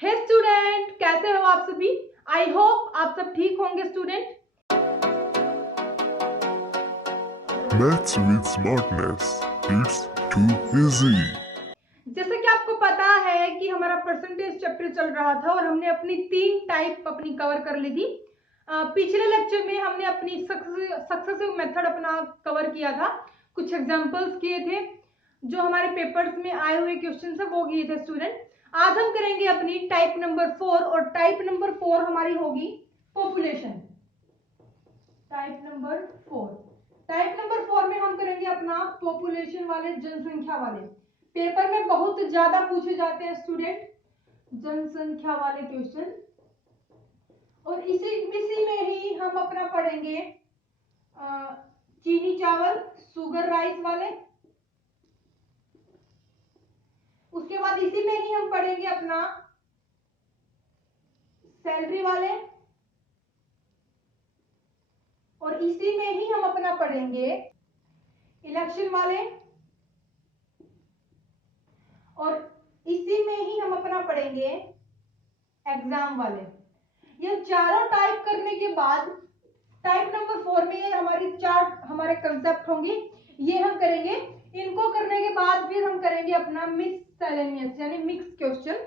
हे student, कैसे हो आप सभी। आई होप आप सब ठीक होंगे student. Maths with smartness. It's too easy. जैसे कि आपको पता है कि हमारा परसेंटेज चैप्टर चल रहा था और हमने अपनी 3 टाइप अपनी कवर कर ली थी। पिछले लेक्चर में हमने अपनी सक्सेसिव मेथड अपना कवर किया था, कुछ एग्जांपल्स किए थे, जो हमारे पेपर्स में आए हुए क्वेश्चन है वो किए थे स्टूडेंट। आज हम करेंगे अपनी टाइप नंबर 4 और टाइप नंबर 4 हमारी होगी पॉपुलेशन। टाइप नंबर 4 में हम करेंगे अपना पॉपुलेशन वाले, जनसंख्या वाले। पेपर में बहुत ज्यादा पूछे जाते हैं स्टूडेंट जनसंख्या वाले क्वेश्चन, और इसी में ही हम अपना पढ़ेंगे चीनी चावल, शुगर राइस वाले। उसके बाद इसी में ही हम पढ़ेंगे अपना सैलरी वाले, और इसी में ही हम अपना पढ़ेंगे इलेक्शन वाले, और इसी में ही हम अपना पढ़ेंगे एग्जाम वाले। ये चारों टाइप करने के बाद टाइप नंबर 4 में ये हमारी 4 हमारे कंसेप्ट होंगे, ये हम करेंगे। इनको करने के बाद फिर हम करेंगे अपना मिससेलेनियस यानी मिक्स क्वेश्चन,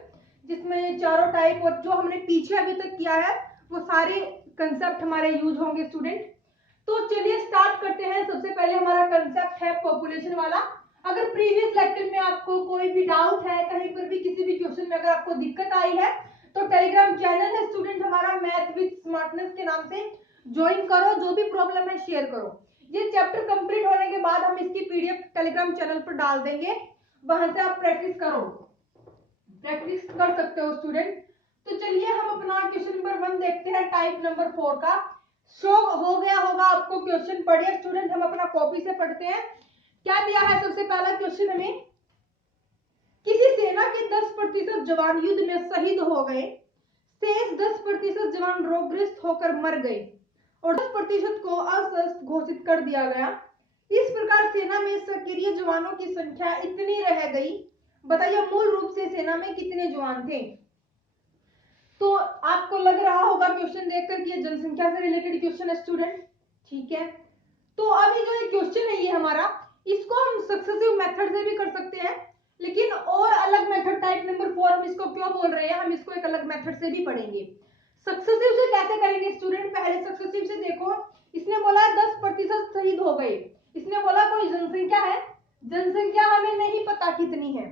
जिसमें चारों टाइप और जो हमने पीछे अभी तक किया है वो सारे कंसेप्ट हमारे यूज होंगे स्टूडेंट। तो चलिए स्टार्ट करते हैं। सबसे पहले हमारा कंसेप्ट है पॉपुलेशन वाला। अगर प्रीवियस लेक्चर में आपको कोई भी डाउट है, कहीं पर भी किसी भी क्वेश्चन में अगर आपको दिक्कत आई है, तो टेलीग्राम चैनल है स्टूडेंट हमारा मैथ विद स्मार्टनेस के नाम से, ज्वाइन करो, जो भी प्रॉब्लम है शेयर करो। ये चैप्टर कंप्लीट होने के बाद हम इसकी पीडीएफ टेलीग्राम चैनल पर डाल देंगे, वहां से आप प्रैक्टिस कर सकते हो स्टूडेंट। तो चलिए हम अपना क्वेश्चन नंबर 1 देखते हैं टाइप नंबर 4 का। शो हो गया होगा आपको क्वेश्चन, पढ़िए स्टूडेंट, हम अपना कॉपी से पढ़ते हैं। क्या दिया है सबसे पहला क्वेश्चन हमें, किसी सेना के 10% जवान युद्ध में शहीद हो गए, शेष 10% जवान रोगग्रस्त होकर मर गए और 10% को अस्वस्थ घोषित कर दिया गया। इस प्रकार सेना में सक्रिय जवानों की संख्या इतनी रह गई। बताइए मूल रूप से सेना में कितने जवान थे। तो आपको लग रहा होगा क्वेश्चन देखकर कि ये जनसंख्या से रिलेटेड क्वेश्चन है स्टूडेंट, ठीक है। तो अभी जो ये क्वेश्चन है ये हमारा, इसको हम सक्सेसिव मेथड से भी कर सकते हैं, लेकिन और अलग मेथड टाइप नंबर 4 हम इसको क्यों बोल रहे हैं, हम इसको एक अलग मेथड से भी पढ़ेंगे। सक्सेसिव से कैसे करेंगे स्टूडेंट, पहले सक्सेसिव से देखो। इसने बोला 10% शहीद हो गए, इसने बोला कोई जनसंख्या है, जनसंख्या हमें नहीं पता कितनी है,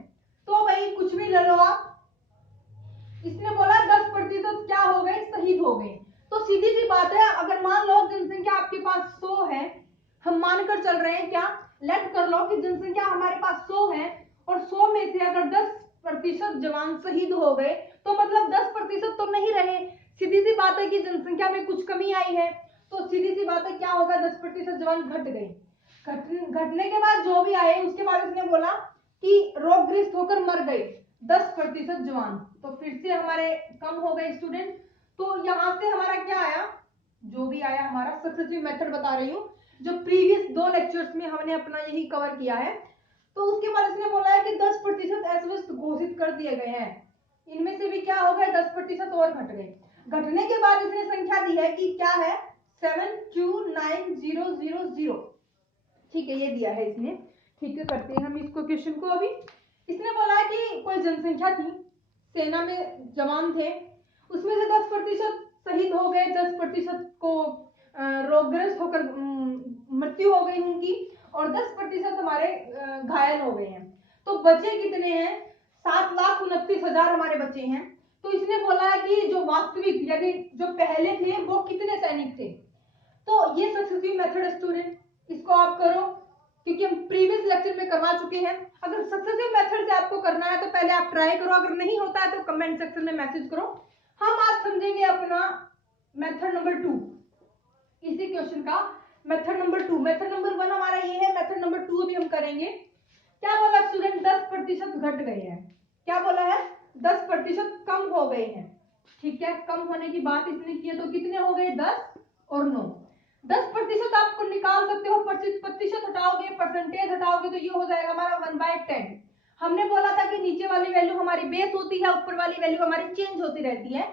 तो भाई कुछ भी ले लो आप। इसने बोला 10% क्या हो गए, शहीद हो गए। तो सीधी सी बात है, अगर मान लो जनसंख्या आपके पास 100 है, हम मानकर चल रहे हैं, क्या लेट कर लो कि जनसंख्या हमारे पास 100 है, और 100 में से अगर 10% जवान शहीद हो गए, तो मतलब 10% तो नहीं रहे। सीधी सी बात है कि जनसंख्या में कुछ कमी आई है, तो सीधी सी बात है क्या होगा, 10% जवान घट गए। घटने के बाद जो भी आए, उसके बाद इसने बोला कि रोगग्रस्त होकर मर गए 10% जवान, तो फिर से हमारे कम हो गए स्टूडेंट। तो यहाँ से हमारा क्या आया, जो भी आया हमारा सक्सेसिव मेथड बता रही हूँ, जो प्रीवियस 2 लेक्चर्स में हमने अपना यही कवर किया है। तो उसके बाद इसने बोला है कि 10% अस्वस्थ घोषित कर दिए गए हैं, इनमें से भी क्या हो गए, 10% और घट गए। घटने के बाद इसने संख्या दी है कि क्या है, 729000, ठीक है, ये दिया है इसने। ठीक है, करते हैं हम इसको क्वेश्चन को। अभी इसने बोला है कि कोई जनसंख्या थी, सेना में जवान थे, उसमें से 10% शहीद हो गए, 10% को रोगग्रस्त होकर मृत्यु हो गई उनकी, और 10% हमारे घायल हो गए हैं। तो बचे कितने हैं, 7,29,000 हमारे बचे हैं। तो इसने बोला है कि जो वास्तविक यानी जो पहले थे वो कितने सैनिक थे। तो ये सक्सेसिव मेथड स्टूडेंट, इसको आप करो, क्योंकि हम प्रीवियस लेक्चर में करवा चुके हैं। अगर सक्सेसिव मेथड से आपको करना है तो पहले आप ट्राई करो, अगर नहीं होता है तो कमेंट सेक्शन में मैसेज करो। हम आज समझेंगे अपना मेथड नंबर 2, इसी क्वेश्चन का मेथड नंबर 2। मेथड नंबर 1 हमारा ये है, मेथड नंबर 2 भी हम करेंगे। क्या बोला स्टूडेंट, 10% घट गए हैं, क्या बोला है, 10% कम हो गए हैं, ठीक है। कम होने की बात इसने की है, तो कितने हो गए, 10 और 9। 10% आपको निकाल सकते हो, 25% हटाओगे, परसेंटेज हटाओगे, तो ये हो जाएगा हमारा 1/10। हमने बोला था कि नीचे वाली वैल्यू हमारी बेस होती है, ऊपर वाली वैल्यू हमारी चेंज होती रहती है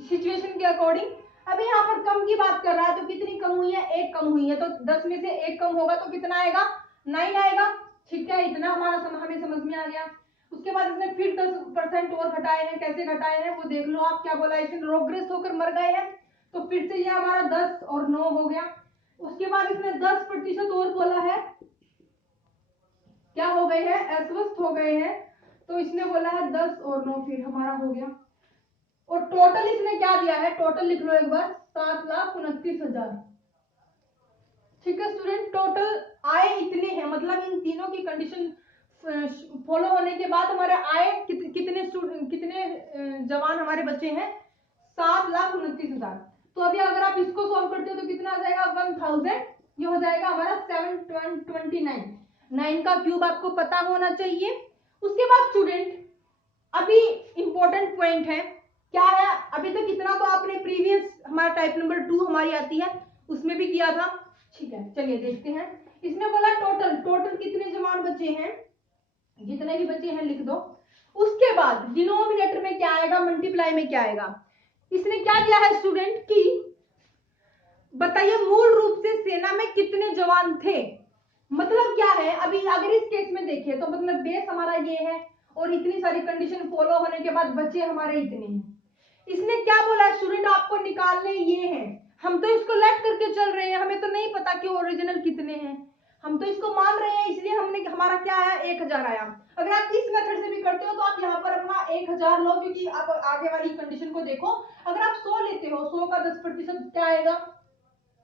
सिचुएशन के अकॉर्डिंग। अभी यहाँ पर कम की बात कर रहा है, तो कितनी कम हुई है, 1 कम हुई है, तो 10 में से 1 कम होगा तो कितना आएगा, 9 आएगा। ठीक है, इतना हमारा हमें समझ में आ गया। उसके बाद इसने फिर 10% और घटाए हैं, कैसे घटाए हैं वो देख लो आप। क्या बोला, इसने रोग्रेस होकर मर गए हैं, तो फिर से ये हमारा 10 और 9 हो गया। उसके बाद इसने 10% और बोला है, क्या हो गए हैं, अस्वस्थ हो गए हैं, तो इसने बोला है 10 और 9 फिर हमारा हो गया। और टोटल इसने क्या दिया है, टोटल लिख लो एक बार, 7,29,000। ठीक है स्टूडेंट, टोटल आय इतने हैं, मतलब इन तीनों की कंडीशन फॉलो होने के बाद हमारे आय कितने जवान हमारे बचे हैं, 7,29,000। तो अभी अगर आप इसको सॉल्व करते हो तो कितना आ जाएगा, 1000। ये हो जाएगा हमारा 729। 9 का क्यूब आपको पता होना चाहिए। उसके बाद स्टूडेंट अभी इंपॉर्टेंट पॉइंट है, क्या है, अभी तक इतना तो आपने प्रीवियस हमारा टाइप नंबर 2 हमारी आती है उसमें भी किया था। ठीक है, चलिए देखते हैं। इसने बोला टोटल कितने जवान बचे हैं, जितने भी बचे हैं लिख दो। उसके बाद डिनोमिनेटर में क्या आएगा, मल्टीप्लाई में क्या आएगा। इसने क्या दिया है स्टूडेंट कि बताइए मूल रूप से सेना में कितने जवान थे। मतलब क्या है, अभी अगर इस केस में देखिए तो मतलब बेस हमारा ये है और इतनी सारी कंडीशन फॉलो होने के बाद बचे हमारे इतने हैं। इसने क्या बोला स्टूडेंट, आपको निकालने ये हैं। हम तो इसको लेट करके चल रहे हैं, हमें तो नहीं पता कि ओरिजिनल कितने हैं, हम तो इसको मान रहे हैं, इसलिए हमने हमारा क्या आया, 1000 आया। अगर आप इस मेथड से भी करते हो तो आप यहाँ पर अपना 1000 लो, क्योंकि आप आगे वाली कंडीशन को देखो। अगर आप 100 लेते हो, 100 का 10% क्या आएगा,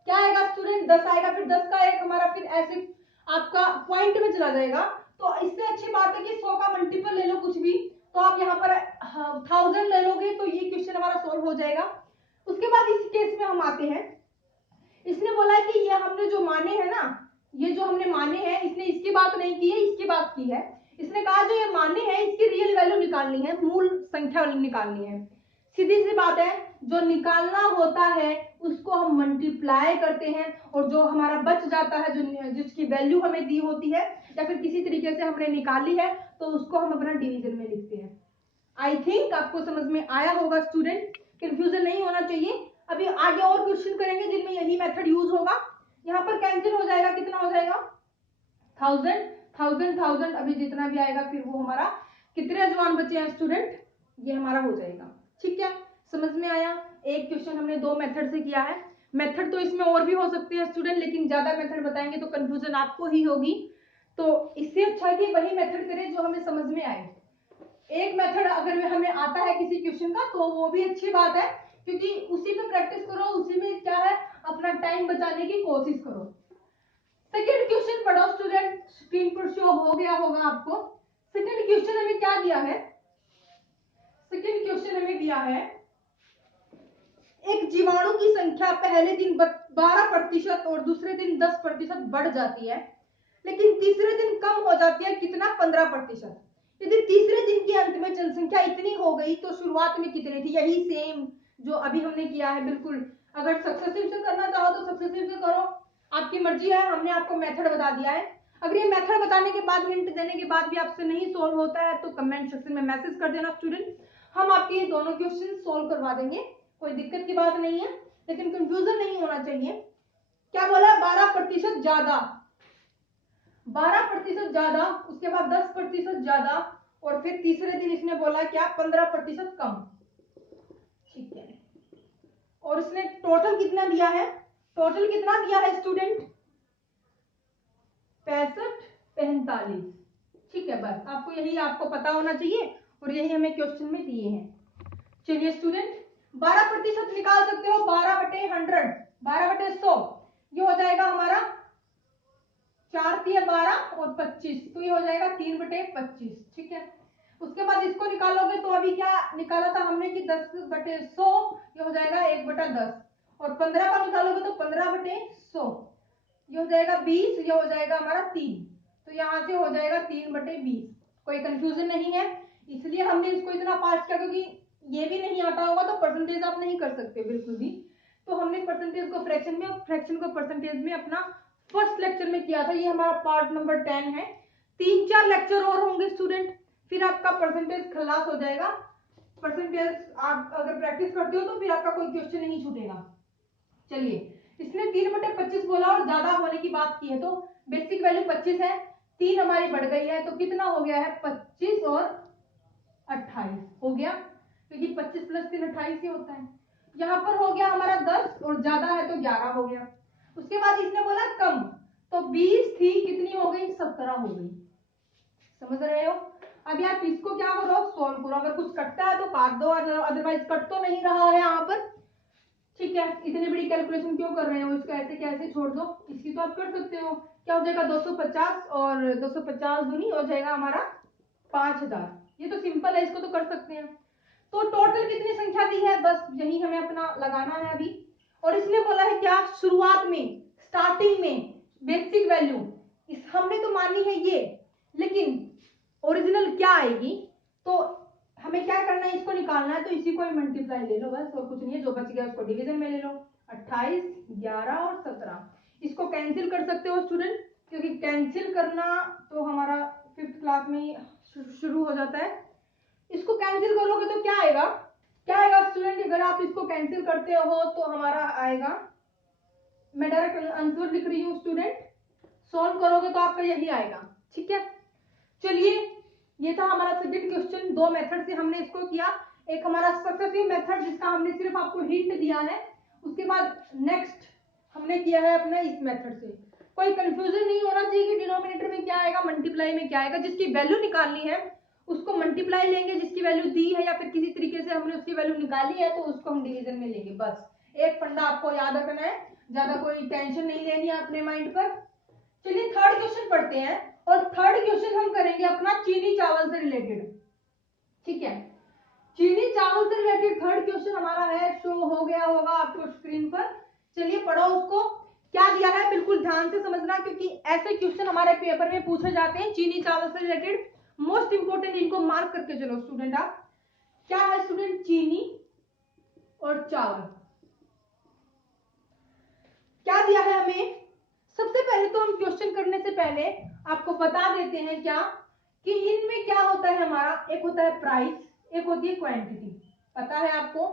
क्या आएगा स्टूडेंट, 10 आएगा। फिर 10 का 1 हमारा फिर ऐसे आपका पॉइंट में चला जाएगा। तो इससे अच्छी बात है कि 100 का मल्टीपल ले लो कुछ भी, तो आप यहाँ पर 1000 ले लोगे तो ये क्वेश्चन हमारा सोल्व हो जाएगा। उसके बाद इस केस में हम आते हैं। इसने बोला कि ये हमने जो माने हैं ना, ये जो हमने माने हैं, इसने इसकी बात नहीं की है, इसकी बात की है। इसने कहा जो ये माने हैं इसकी रियल वैल्यू निकालनी है, मूल संख्या निकालनी है। सीधी सी बात है, जो निकालना होता है उसको हम मल्टीप्लाई करते हैं, और जो हमारा बच जाता है, जो जिसकी वैल्यू हमें दी होती है या फिर किसी तरीके से हमने निकाली है, तो उसको हम अपना डिवीजन में लिखते हैं। आई थिंक आपको समझ में आया होगा स्टूडेंट, कंफ्यूजन नहीं होना चाहिए। अभी आगे और क्वेश्चन करेंगे जिनमें यही मेथड यूज होगा। यहाँ पर कैंसिल हो जाएगा, कितना हो जाएगा, 1000 अभी जितना भी आएगा फिर वो हमारा कितने जवान बचे हैं स्टूडेंट, ये हमारा हो जाएगा। ठीक है, समझ में आया। एक क्वेश्चन हमने 2 मेथड से किया है। मेथड तो इसमें और भी हो सकते हैं स्टूडेंट, लेकिन ज्यादा मेथड बताएंगे तो कंफ्यूजन आपको ही होगी। तो इससे अच्छा है कि वही मेथड करें जो हमें समझ में आए। एक मेथड अगर हमें आता है किसी क्वेश्चन का तो वो भी अच्छी बात है, क्योंकि उसी पे प्रैक्टिस करो, उसी में क्या है, अपना टाइम बचाने की कोशिश करो। सेकंड क्वेश्चन पढ़ो स्टूडेंट, स्क्रीन पर शो हो गया होगा आपको। सेकंड क्वेश्चन हमें क्या दिया है, सेकंड क्वेश्चन हमें दिया है एक जीवाणु की संख्या पहले दिन 12% और दूसरे दिन 10% बढ़ जाती है, लेकिन तीसरे दिन कम हो जाती है, कितना, 15%। यदि तीसरे दिन के अंत में जनसंख्या इतनी हो गई तो शुरुआत में कितनी थी। यही सेम जो अभी हमने किया है, बिल्कुल। अगर सक्सेसिव से करना चाहो तो सक्सेसिव से करो, आपकी मर्जी है। हमने आपको मेथड बता दिया है। अगर ये मेथड बताने के बाद, हिंट देने के बाद भी आपसे नहीं सोल्व होता है तो कमेंट सेक्शन में मैसेज कर देना स्टूडेंट, हम आपके ये दोनों क्वेश्चन सोल्व करवा देंगे, कोई दिक्कत की बात नहीं है, लेकिन कंफ्यूजन नहीं होना चाहिए। क्या बोला, 12% ज्यादा, 12% ज्यादा, उसके बाद 10% ज्यादा, और फिर तीसरे दिन इसने बोला क्या, 15% कम। ठीक है, और इसने टोटल कितना दिया है, टोटल कितना दिया है स्टूडेंट, 65, 45। ठीक है, बस आपको यही आपको पता होना चाहिए, और यही हमें क्वेश्चन में दिए हैं। चलिए स्टूडेंट, 12% निकाल सकते हो, 12/100, 12/100, ये हो जाएगा हमारा 4×12 और 25, तो ये हो जाएगा 3/25। ठीक है, उसके बाद इसको निकालोगे तो अभी क्या निकाला था हमने कि 10/100, ये हो जाएगा 1/10, और 15 का निकालोगे तो 15/100, ये हो जाएगा 20, ये हो जाएगा हमारा 3, तो यहाँ से हो जाएगा 3/20। कोई कंफ्यूजन नहीं है, इसलिए हमने इसको इतना फास्ट किया, क्योंकि ये भी नहीं आता होगा तो परसेंटेज आप नहीं कर सकते बिल्कुल भी। तो हमने परसेंटेज को फ्रैक्शन में, फ्रैक्शन को परसेंटेज में अपना फर्स्ट लेक्चर में किया था। ये हमारा पार्ट नंबर 10 है। 3-4 लेक्चर और होंगे स्टूडेंट, फिर आपका परसेंटेज खलास हो जाएगा। परसेंटेज आप अगर प्रैक्टिस करते हो तो फिर आपका कोई क्वेश्चन नहीं छूटेगा। चलिए, इसने 3/25 बोला और ज्यादा होने की बात की है, तो बेसिक वैल्यू 25 है, 3 हमारी बढ़ गई है, तो कितना हो गया है 25 और 28 हो गया, क्योंकि 25 + 3 28 ही होता है। यहाँ पर हो गया हमारा 10 और ज्यादा है तो 11 हो गया। उसके बाद इसने बोला कम, तो 20 थी, कितनी हो गई 17 हो गई। समझ रहे हो? अब आप इसको क्या करो, सॉल्व करो, अगर कुछ कटता है तो काट दो, अदरवाइज कट तो नहीं रहा है यहाँ पर। ठीक है, इतनी बड़ी कैलकुलेशन क्यों कर रहे हो, इसको ऐसे कैसे छोड़ दो, इसकी तो आप कर सकते हो। क्या हो जाएगा 250 और 250 दूनी हो जाएगा हमारा 5000। ये तो सिंपल है, इसको तो कर सकते हैं। तो टोटल कितनी संख्या दी है, बस यही हमें अपना लगाना है अभी। और इसने बोला है क्या, शुरुआत में, स्टार्टिंग में बेसिक वैल्यू इस हमने तो मानी है ये, लेकिन ओरिजिनल क्या आएगी, तो हमें क्या करना है, इसको निकालना है, तो इसी को मल्टीप्लाई ले लो बस, और कुछ नहीं है, जो बच गया उसको डिवीजन में ले लो। 28, 11 और 17 इसको कैंसिल कर सकते हो स्टूडेंट, क्योंकि कैंसिल करना तो हमारा 5th क्लास में ही शुरू हो जाता है। इसको कैंसिल करोगे तो क्या आएगा, क्या आएगा स्टूडेंट, अगर आप इसको कैंसिल करते हो तो हमारा आएगा, मैं डायरेक्ट आंसर लिख रही हूँ स्टूडेंट, सॉल्व करोगे तो आपका यही आएगा। ठीक है, चलिए, ये था हमारा सेकंड क्वेश्चन। 2 मेथड से हमने इसको किया, एक हमारा सक्सेसिव मेथड जिसका हमने सिर्फ आपको हिंट दिया है, उसके बाद नेक्स्ट हमने किया है अपना इस मेथड से। कोई कंफ्यूजन नहीं होना चाहिए कि डिनोमिनेटर में क्या आएगा, मल्टीप्लाई में क्या आएगा। जिसकी वैल्यू निकालनी है उसको मल्टीप्लाई लेंगे, जिसकी वैल्यू दी है या फिर किसी तरीके से हमने उसकी वैल्यू निकाली है तो उसको हम डिवीजन में लेंगे। बस एक फंडा आपको याद रखना है, ज्यादा कोई टेंशन नहीं लेनी है अपने माइंड पर। चलिए थर्ड क्वेश्चन पढ़ते हैं, और थर्ड क्वेश्चन हम करेंगे अपना चीनी चावल से रिलेटेड। ठीक है, चीनी चावल से रिलेटेड थर्ड क्वेश्चन हमारा है, शो हो गया होगा आपको स्क्रीन पर। चलिए पढ़ो उसको, क्या दिया है बिल्कुल ध्यान से समझना, क्योंकि ऐसे क्वेश्चन हमारे पेपर में पूछे जाते हैं चीनी चावल से रिलेटेड, मोस्ट इंपोर्टेंट, इनको मार्क करके चलो स्टूडेंट आप। क्या है स्टूडेंट, चीनी और चावल, क्या दिया है हमें। सबसे पहले तो हम क्वेश्चन करने से पहले आपको बता देते हैं क्या, कि इनमें क्या होता है हमारा, एक होता है प्राइस, एक होती है क्वांटिटी। पता है आपको,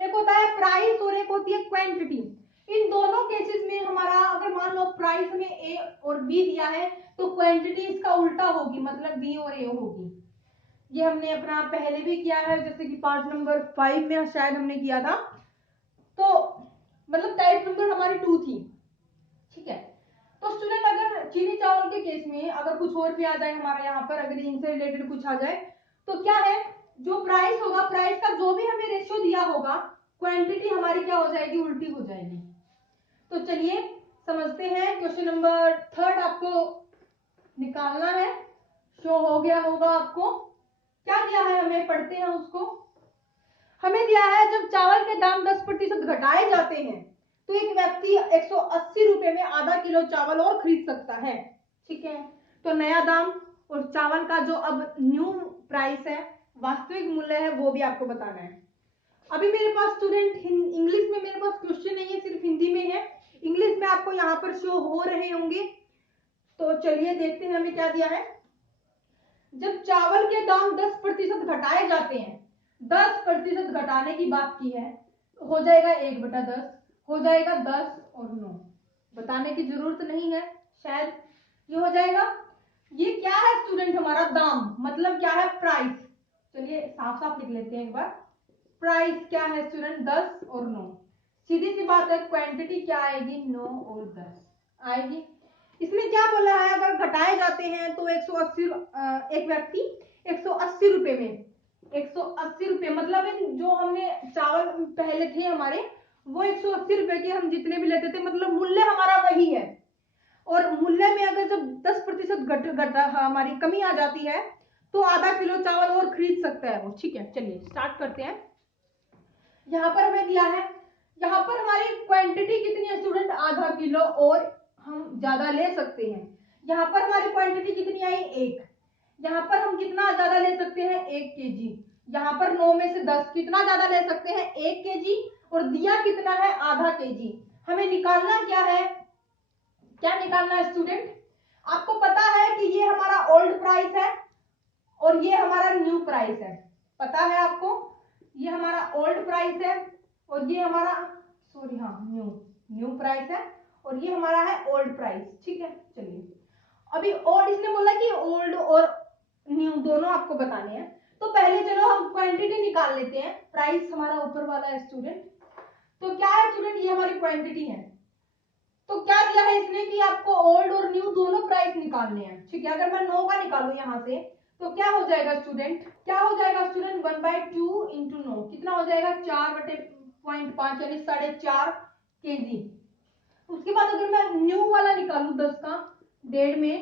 एक होता है प्राइस और एक होती है क्वांटिटी। इन दोनों केसेस में हमारा, अगर मान लो प्राइस में ए और बी दिया है तो क्वांटिटी इसका उल्टा होगी, मतलब बी और ए होगी। ये हमने अपना पहले भी किया है, जैसे कि पार्ट नंबर 5 में शायद हमने किया था, तो मतलब टाइप नंबर हमारी 2 थी। ठीक है, तो स्टूडेंट अगर चीनी चावल के केस में अगर कुछ और भी आ जाए हमारा यहाँ पर, अगर इनसे रिलेटेड कुछ आ जाए, तो क्या है, जो प्राइस होगा, प्राइस का जो भी हमें रेशियो दिया होगा, क्वांटिटी हमारी क्या हो जाएगी, उल्टी हो जाएगी। तो चलिए समझते हैं, क्वेश्चन नंबर 3 आपको निकालना है, शो हो गया होगा आपको। क्या दिया है हमें, पढ़ते हैं उसको। हमें दिया है जब चावल के दाम 10% घटाए जाते हैं तो एक व्यक्ति 180 रुपए में आधा किलो चावल और खरीद सकता है। ठीक है, तो नया दाम और चावल का जो अब न्यू प्राइस है, वास्तविक मूल्य है, वो भी आपको बताना है। अभी मेरे पास स्टूडेंट इंग्लिश में मेरे पास क्वेश्चन नहीं है, सिर्फ हिंदी में है, इंग्लिश में आपको यहाँ पर शो हो रहे होंगे। तो चलिए देखते हैं हमें क्या दिया है। जब चावल के दाम 10% घटाए जाते हैं, 10% घटाने की बात की है, हो जाएगा 1/10, हो जाएगा 10 और 9, बताने की जरूरत नहीं है शायद, ये हो जाएगा। ये क्या है स्टूडेंट, हमारा दाम, मतलब क्या है, प्राइस। चलिए साफ साफ लिख लेते हैं एक बार, प्राइस क्या है स्टूडेंट, 10 और 9। सीधी सी बात है, क्वांटिटी क्या आएगी, 9 और 10 आएगी। इसमें क्या बोला है, अगर घटाए जाते हैं तो 180, एक व्यक्ति 180 रुपए में, 180 रुपए मतलब जो हमने चावल पहले थे हमारे, वो 180 रुपए के हम जितने भी लेते थे, मतलब मूल्य हमारा वही है। और मूल्य में अगर जब 10% हमारी कमी आ जाती है तो आधा किलो चावल और खरीद सकता है वो। ठीक है, चलिए स्टार्ट करते हैं। यहाँ पर हमें दिया है, यहाँ पर हमारी क्वांटिटी कितनी है स्टूडेंट, आधा किलो और हम ज्यादा ले सकते हैं। यहाँ पर हमारी क्वांटिटी कितनी आई, 1। यहाँ पर हम कितना ज्यादा ले सकते हैं, 1 केजी। यहाँ पर 9 में से 10 कितना ज्यादा ले सकते हैं, 1 केजी, और दिया कितना है, आधा केजी। हमें निकालना क्या है, क्या निकालना है स्टूडेंट, आपको पता है कि ये हमारा ओल्ड प्राइस है और ये हमारा न्यू प्राइस है, पता है आपको, ये हमारा ओल्ड प्राइस है और ये हमारा सॉरी हाँ न्यू प्राइस है और ये हमारा है ओल्ड प्राइस। ठीक है, चलिए अभी और इसने बोला कि ओल्ड और न्यू दोनों आपको बताने हैं, तो पहले चलो हम क्वांटिटी निकाल लेते हैं। प्राइस हमारा ऊपर वाला है स्टूडेंट, तो क्या है स्टूडेंट, ये हमारी क्वांटिटी है। तो क्या दिया है इसने कि आपको ओल्ड और न्यू दोनों प्राइस निकालने हैं। ठीक है, अगर मैं 9 का निकालू यहाँ से तो क्या हो जाएगा स्टूडेंट, क्या हो जाएगा स्टूडेंट, 1/2 इंटू 9 कितना हो जाएगा, 4/0.5 यानी 4.5 kg। उसके बाद अगर मैं न्यू वाला निकालू 10 का, 1.5 में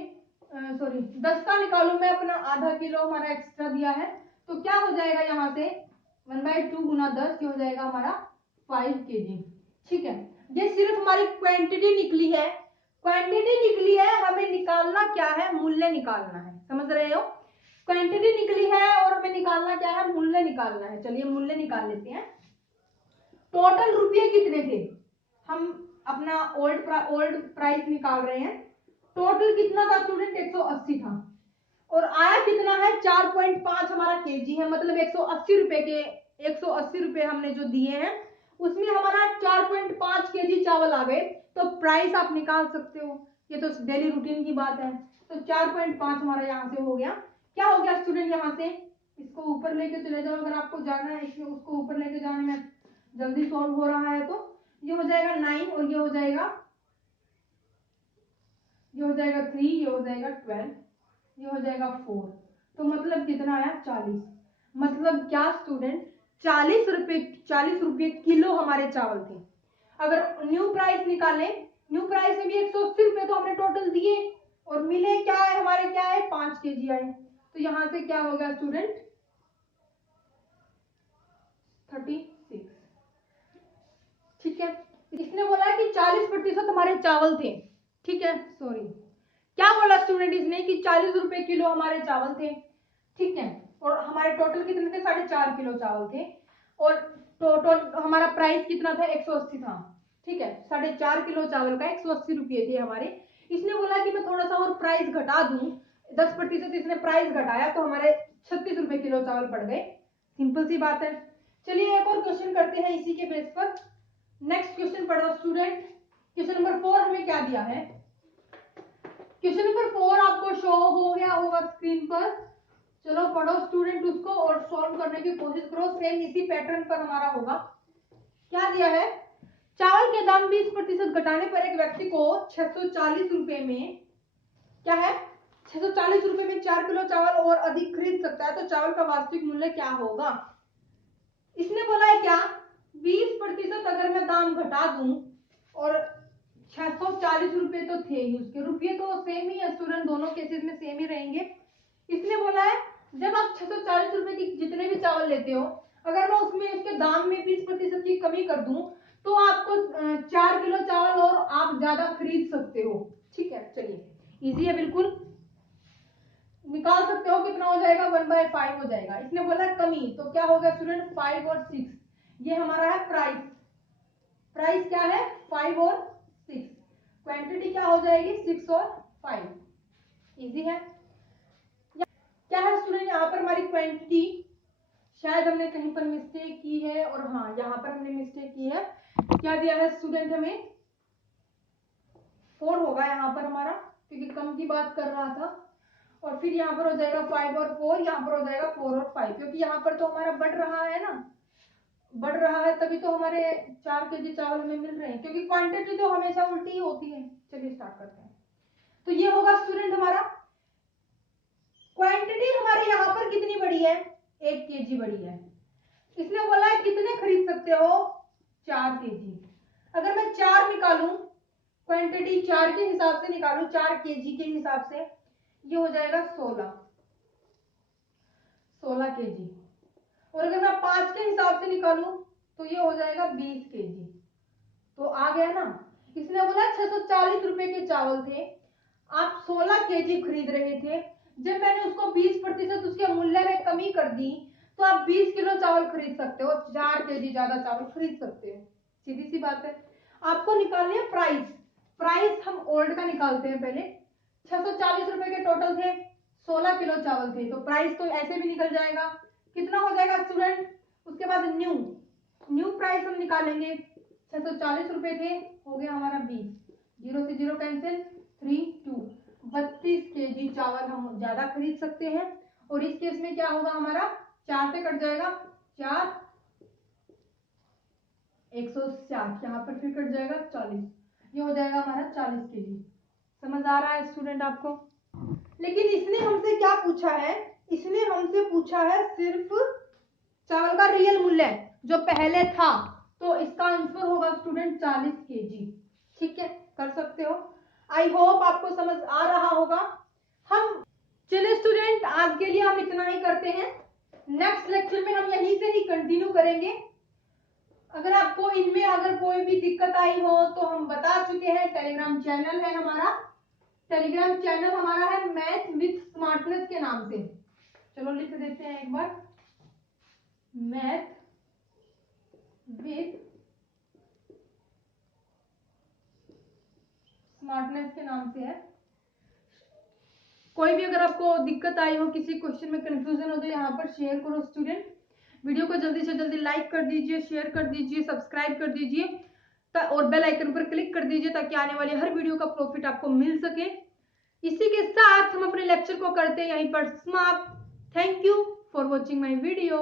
सॉरी 10 का निकालू मैं अपना आधा किलो हमारा एक्स्ट्रा दिया है, तो क्या हो जाएगा यहाँ से 1/2 गुना 10 ये हो जाएगा हमारा 5 kg। ठीक है, ये सिर्फ हमारी क्वांटिटी निकली है, क्वांटिटी निकली है, हमें निकालना क्या है, मूल्य निकालना है, समझ रहे हो। क्वांटिटी निकली है और हमें निकालना क्या है, मूल्य निकालना है। चलिए मूल्य निकाल लेते हैं। टोटल रुपये कितने थे, हम अपना ओल्ड प्राइस निकाल रहे हैं। टोटल कितना था स्टूडेंट, 180 था और आया कितना है, 4.5 हमारा केजी है, मतलब 180 रुपए के 180 रुपए हमने जो दिए हैं उसमें हमारा 4.5 केजी चावल आ गए, तो प्राइस आप निकाल सकते हो, ये तो डेली रूटीन की बात है। तो 4.5 हमारा यहाँ से हो गया। क्या हो गया स्टूडेंट, यहाँ से इसको ऊपर लेके चले जाओ, अगर आपको जाना है इसमें उसको ऊपर लेके जाने में जल्दी सॉल्व हो रहा है, तो ये हो जाएगा 9 और ये हो जाएगा 3, ये हो जाएगा 12, ये हो जाएगा 4, तो मतलब कितना आया 40। मतलब क्या स्टूडेंट, 40 रुपए किलो हमारे चावल थे। अगर न्यू प्राइस निकालें, न्यू प्राइस में भी 180 रुपए तो हमने टोटल दिए और मिले क्या है हमारे, क्या है 5 केजी आए, तो यहां से क्या हो गया स्टूडेंट 36। ठीक है, इसने बोला है कि 40% हमारे चावल थे। ठीक है, सॉरी क्या बोला स्टूडेंट इसने कि 40 रुपए किलो हमारे चावल थे। ठीक है, और हमारे टोटल कितने थे, 4.5 किलो चावल थे और टोटल हमारा प्राइस कितना था, 180 था। ठीक है, 4.5 किलो चावल का 180 रुपये थे हमारे। इसने बोला कि मैं थोड़ा सा और प्राइस घटा दूं, 10% इसने प्राइस घटाया तो हमारे 36 रुपए किलो चावल पड़ गए। सिंपल सी बात है। चलिए एक और क्वेश्चन करते हैं इसी के बेस पर। नेक्स्ट क्वेश्चन पढ़ो स्टूडेंट, क्वेश्चन नंबर 4 हमें क्या दिया है। क्वेश्चन नंबर 4 आपको शो हो गया होगा स्क्रीन पर, चलो पढ़ो स्टूडेंट उसको और सॉल्व करने की कोशिश करो, सेम इसी पैटर्न पर हमारा होगा। क्या दिया है, चावल के दाम 20% घटाने पर एक व्यक्ति को 640 रुपए में क्या है, 640 रुपए में 4 किलो चावल और अधिक खरीद सकता है, तो चावल का वास्तविक मूल्य क्या होगा। इसने बोला है क्या, 20% अगर मैं दाम घटा दूं और 640 रुपए तो थे ही, उसके रुपये तो सेम ही है स्टूडेंट, दोनों केसेस में सेम ही रहेंगे। इसने बोला है जब आप 640 रुपए की जितने भी चावल लेते हो, अगर मैं उसमें उसके दाम में 20% की कमी कर दूं तो आपको 4 किलो चावल और आप ज्यादा खरीद सकते हो। ठीक है, चलिए इजी है बिल्कुल, निकाल सकते हो, कितना हो जाएगा 1/5 हो जाएगा। इसने बोला कमी, तो क्या होगा स्टूडेंट 5 और 6, ये हमारा है प्राइस, प्राइस क्या है 5 और 6, क्वांटिटी क्या हो जाएगी 6 और 5। इजी है। क्या है स्टूडेंट, यहाँ पर हमारी क्वांटिटी शायद हमने कहीं पर मिस्टेक की है, और हाँ यहाँ पर हमने मिस्टेक की है। क्या दिया है स्टूडेंट, हमें 4 होगा यहाँ पर हमारा, क्योंकि कम की बात कर रहा था, और फिर यहाँ पर हो जाएगा 5 और 4, यहाँ पर हो जाएगा 4 और 5, क्योंकि यहाँ पर तो हमारा बढ़ रहा है ना, बढ़ रहा है तभी तो हमारे 4 केजी चावल हमें मिल रहे हैं, क्योंकि क्वांटिटी तो हमेशा उल्टी ही होती है। चलिए स्टार्ट करते हैं। तो ये होगा स्टूडेंट हमारा, क्वांटिटी हमारे यहाँ पर कितनी बड़ी है, 1 केजी बड़ी है। इसने बोला है कितने खरीद सकते हो, 4 केजी। अगर मैं 4 निकालूं, क्वांटिटी 4 के हिसाब से निकालूं, 4 केजी के हिसाब से, ये हो जाएगा 16 केजी। और अगर मैं 5 के हिसाब से निकालूं तो ये हो जाएगा 20 केजी। तो आ गया ना। इसने बोला 640 रुपए के चावल थे, आप 16 केजी खरीद रहे थे, जब मैंने उसको 20% उसके मूल्य में कमी कर दी तो आप 20 किलो चावल खरीद सकते हो, 4 केजी ज्यादा चावल खरीद सकते हो। सीधी सी बात है। आपको निकालनी है प्राइस, प्राइस हम ओल्ड का निकालते हैं पहले। ₹640 के टोटल थे, 16 किलो चावल थे, तो प्राइस तो ऐसे भी निकल जाएगा। कितना हो जाएगा स्टूडेंट? उसके बाद न्यू प्राइस हम निकालेंगे। ₹640 थे, हो गया हमारा 20, 0 से 0 कैंसिल, 3 2, 32 केजी चावल हम ज्यादा खरीद सकते हैं। और इस केस में क्या होगा हमारा, 4 से कट जाएगा, 4 160, यहाँ पर फिर कट जाएगा 40, ये हो जाएगा हमारा 40 केजी। समझ आ रहा है स्टूडेंट आपको? लेकिन इसने हमसे क्या पूछा है, इसने हमसे पूछा है सिर्फ चावल का रियल मूल्य जो पहले था, तो इसका आंसर होगा स्टूडेंट 40 केजी। ठीक है, कर सकते हो। आई होप आपको समझ आ रहा होगा। हम चलिए स्टूडेंट, आज के लिए हम इतना ही करते हैं, नेक्स्ट लेक्चर में हम यहीं से ही कंटिन्यू करेंगे। अगर आपको इनमें अगर कोई भी दिक्कत आई हो तो हम बता चुके हैं, टेलीग्राम चैनल है हमारा, टेलीग्राम चैनल हमारा है मैथ विथ स्मार्टनेस के नाम से। चलो लिख देते हैं एक बार, मैथ विथ स्मार्टनेस के नाम से है। कोई भी अगर आपको दिक्कत आई हो, किसी क्वेश्चन में कंफ्यूजन हो, तो यहाँ पर शेयर करो स्टूडेंट। वीडियो को जल्दी से जल्दी लाइक कर दीजिए, शेयर कर दीजिए, सब्सक्राइब कर दीजिए और बेल आइकन पर क्लिक कर दीजिए ताकि आने वाली हर वीडियो का प्रॉफिट आपको मिल सके। इसी के साथ हम अपने लेक्चर को करते हैं यहीं पर समाप्त। Thank you for watching my video.